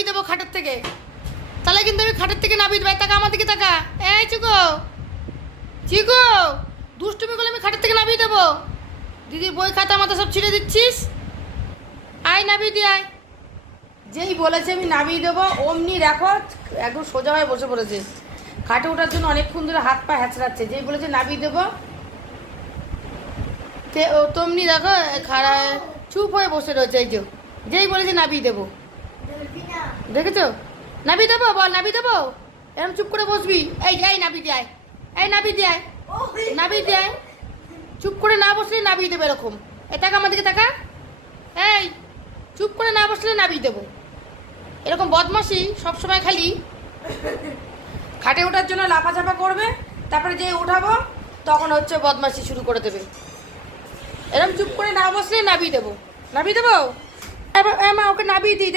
নাবিয়ে দেবো খাটের থেকে, তাহলে কিন্তু আমি খাটের থেকে নাবিয়ে দেবো। টাকা আমার দিকে টাকা। এই চিকো চিকো, দুষ্টুমি করলে আমি খাটের থেকে নাবিয়ে দেবো। দিদির বই খাতা মাথা সব ছিঁড়ে দিচ্ছিস। আয় নাবিয়ে দিয়ে আয়। যেই বলেছে আমি নাবিয়ে দেবো অমনি দেখো একদম সোজা হয়ে বসে পড়েছে। খাটে ওঠার জন্য অনেকক্ষণ ধরে হাত পা হ্যাঁচড়াচ্ছে। যেই বলেছে নাবিয়ে দেবো তেমনি দেখো খাড়া চুপ হয়ে বসে রয়েছে। এই যে যেই বলেছে নাবিয়ে দেবো, দেখেছো? নাবিয়ে দেবো, বল নাবিয়ে দেবো। এরকম চুপ করে বসবি। এই যাই নাবিয়ে দিয়ে আয়, এই নাবিয়ে দিয়ে আয়, নাবিয়ে দিয়ে আয়। চুপ করে না বসলে নাবিয়ে দেবে এরকম। এ টাকা আমার দিকে টাকা। এই চুপ করে না বসলে নাবিয়ে দেবো। এরকম বদমাশি সবসময় খালি খাটে ওঠার জন্য লাফাঝাপা করবে, তারপরে যে উঠাবো তখন হচ্ছে বদমাশি শুরু করে দেবে। এরকম চুপ করে না বসলে নাবিয়ে দেবো। নাবিয়ে দেবো, মা ওকে নাবিয়ে দিই।